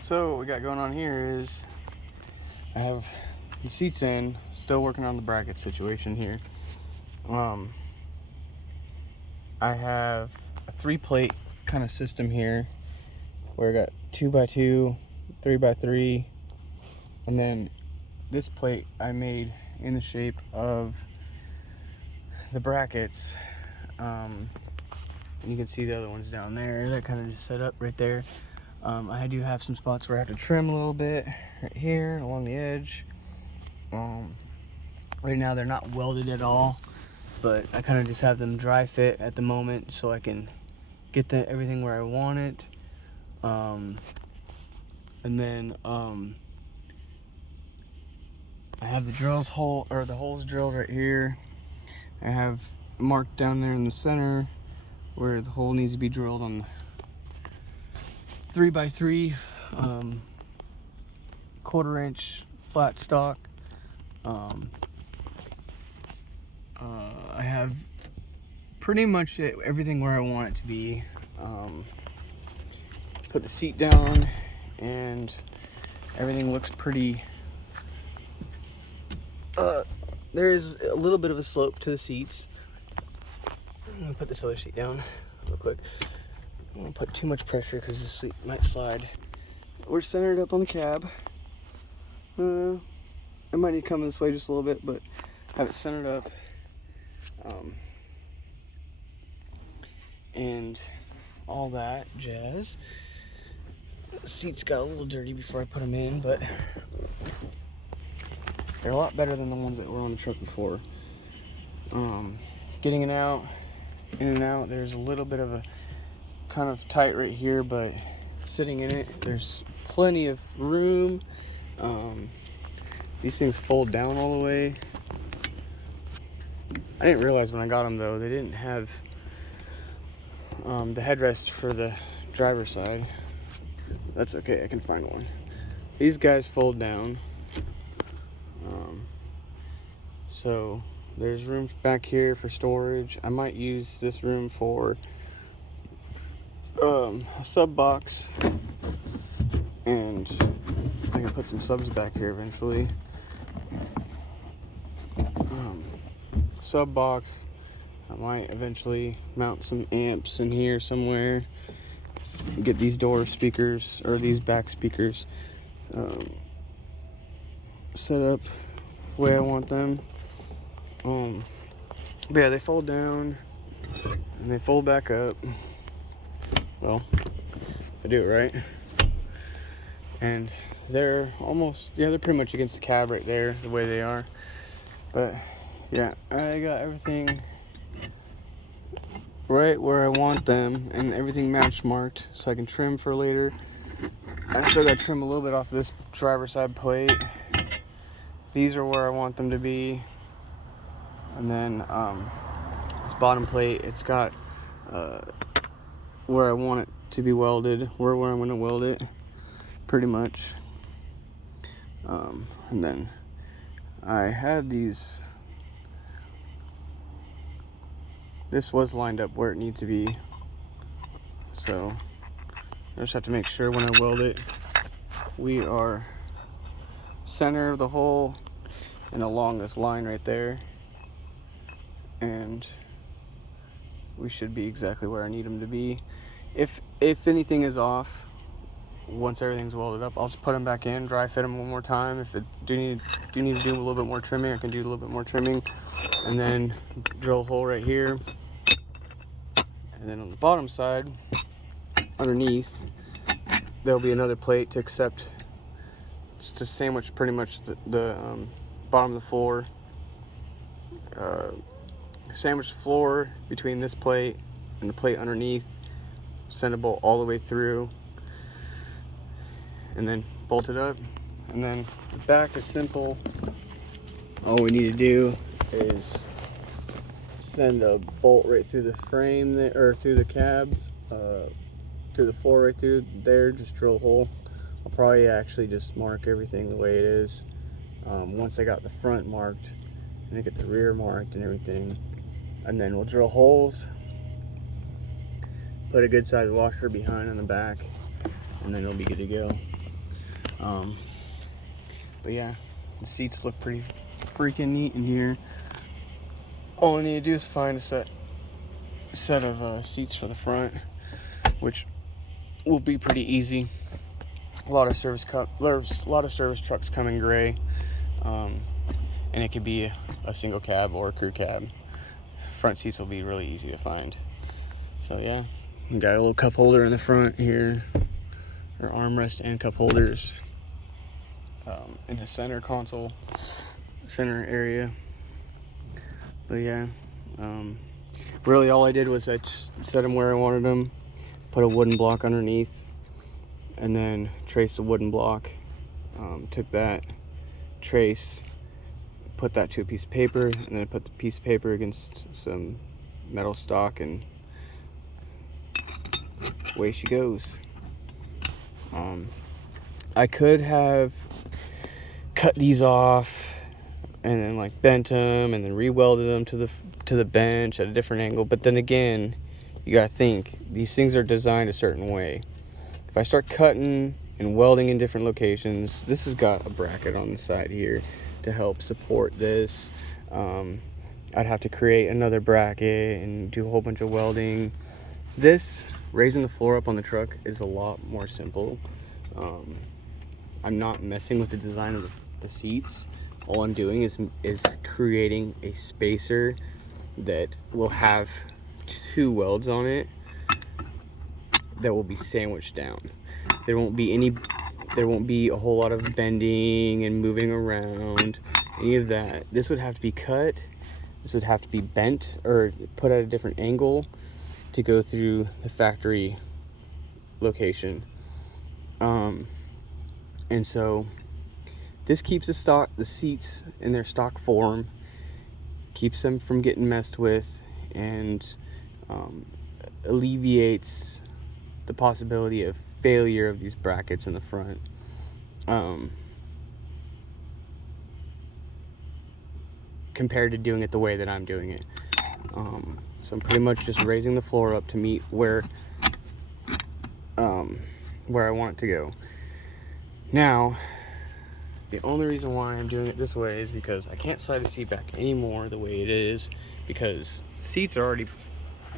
So what we got going on here is I have the seats in, still working on the bracket situation here. I have a 3-plate kind of system here where I got 2x2, 3x3, and then this plate I made in the shape of the brackets. And you can see the other ones down there that kind of just set up right there. I do have some spots where I have to trim a little bit right here along the edge. Right now they're not welded at all, but I kind of just have them dry fit at the moment so I can get everything where I want it. And then I have the the holes drilled right here. I have marked down there in the center where the hole needs to be drilled on the 3x3 1/4-inch flat stock. I have pretty much everything where I want it to be. Put the seat down and everything looks pretty. There's a little bit of a slope to the seats. I'm gonna put this other seat down real quick. I don't want to put too much pressure because this seat might slide. We're centered up on the cab. I might need to come this way just a little bit, but have it centered up. And all that jazz. The seats got a little dirty before I put them in, but they're a lot better than the ones that were on the truck before. Getting in and out, there's a little bit of a kind of tight right here, but sitting in it, there's plenty of room. These things fold down all the way. I didn't realize when I got them though, they didn't have the headrest for the driver's side. That's okay, I can find one. These guys fold down. So there's room back here for storage. I might use this room for a sub box, and I can put some subs back here eventually. Sub box. I might eventually mount some amps in here somewhere. Get these door speakers or these back speakers set up the way I want them. But yeah, they fold down and they fold back up. Well, I do it right. And they're they're pretty much against the cab right there, the way they are. But yeah, I got everything right where I want them, and everything match marked so I can trim for later. I still gotta trim a little bit off this driver's side plate. These are where I want them to be. And then this bottom plate, it's got where I want it to be welded, where I'm gonna weld it, pretty much. And then I had these. This was lined up where it needs to be, so I just have to make sure when I weld it, we are center of the hole and along this line right there, and we should be exactly where I need them to be. If anything is off, once everything's welded up, I'll just put them back in, dry fit them one more time. If it do need to do a little bit more trimming, I can do a little bit more trimming, and then drill a hole right here. And then on the bottom side, underneath, there'll be another plate to accept, just to sandwich pretty much the bottom of the floor. Sandwich the floor between this plate and the plate underneath, send a bolt all the way through, and then bolt it up. And then the back is simple. All we need to do is send a bolt right through the frame there, or through the cab, to the floor right through there. Just drill a hole. I'll probably actually just mark everything the way it is. Once I got the front marked and I get the rear marked and everything, and then we'll drill holes, put a good sized washer behind on the back, and then it'll be good to go. But yeah, the seats look pretty freaking neat in here. All I need to do is find a set of seats for the front, which will be pretty easy. A lot of service trucks come in gray, and it could be a single cab or a crew cab. Front seats will be really easy to find. So yeah, we got a little cup holder in the front here, or armrest and cup holders in the center console, center area. But yeah, really all I did was I just set them where I wanted them, put a wooden block underneath, and then trace the wooden block. Took that trace, put that to a piece of paper, and then I put the piece of paper against some metal stock, and away she goes. I could have cut these off and then like bent them and then re-welded them to the bench at a different angle, but then again, you gotta think, these things are designed a certain way. If I start cutting and welding in different locations, this has got a bracket on the side here to help support this. I'd have to create another bracket and do a whole bunch of welding. This, raising the floor up on the truck, is a lot more simple. I'm not messing with the design of the seats. All I'm doing is creating a spacer that will have 2 welds on it that will be sandwiched down. There won't be a whole lot of bending and moving around, any of that. This would have to be cut. This would have to be bent or put at a different angle to go through the factory location. And so this keeps the seats in their stock form, keeps them from getting messed with, and alleviates the possibility of failure of these brackets in the front. Compared to doing it the way that I'm doing it. So I'm pretty much just raising the floor up to meet where I want it to go. Now, the only reason why I'm doing it this way is because I can't slide the seat back anymore the way it is, because seats are already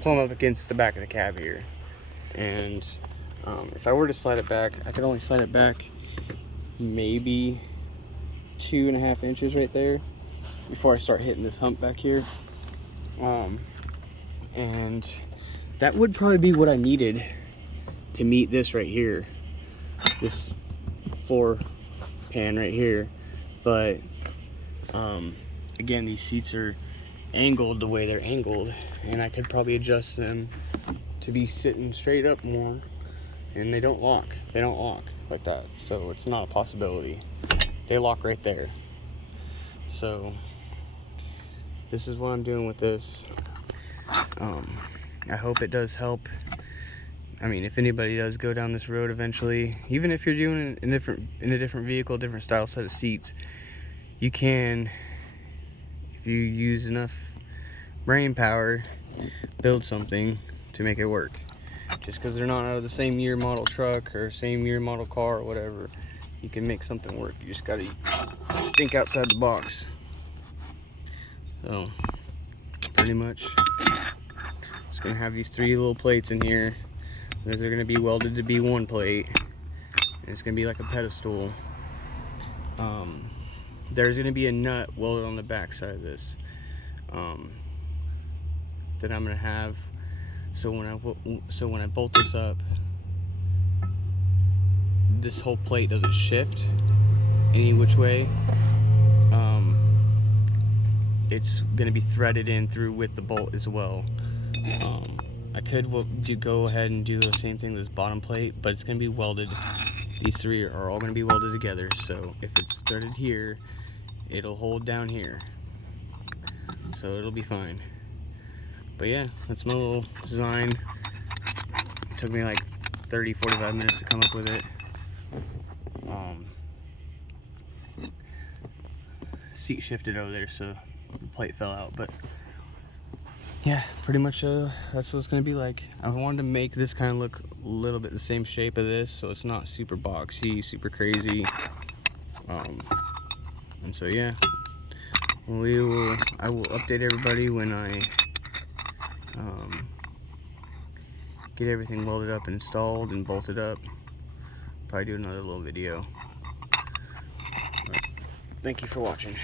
plumb up against the back of the cab here. And if I were to slide it back, I could only slide it back maybe 2.5 inches right there before I start hitting this hump back here. And that would probably be what I needed to meet this right here, this floor pan right here. But again, these seats are angled the way they're angled, and I could probably adjust them to be sitting straight up more, and they don't lock like that, so it's not a possibility. They lock right there. So this is what I'm doing with this. I hope it does help. I mean, if anybody does go down this road eventually, even if you're doing it in a different vehicle, different style set of seats, you can, if you use enough brain power, build something to make it work. Just because they're not out of the same year model truck or same year model car or whatever, you can make something work. You just gotta think outside the box. So pretty much just gonna have these 3 little plates in here. Those are gonna be welded to be 1 plate, and it's gonna be like a pedestal. There's gonna be a nut welded on the back side of this that I'm gonna have, so when I bolt this up, this whole plate doesn't shift any which way. It's gonna be threaded in through with the bolt as well. I could go ahead and do the same thing with this bottom plate, but it's gonna be welded. These 3 are all gonna be welded together, so if it's threaded here, it'll hold down here, so it'll be fine. But yeah, that's my little design. It took me like 30-45 minutes to come up with it. Seat shifted over there, so the plate fell out, but yeah, pretty much that's what it's gonna be like. I wanted to make this kind of look a little bit the same shape of this, so it's not super boxy, super crazy. And so yeah, I will update everybody when I get everything welded up, installed, and bolted up. Probably do another little video. Thank you for watching.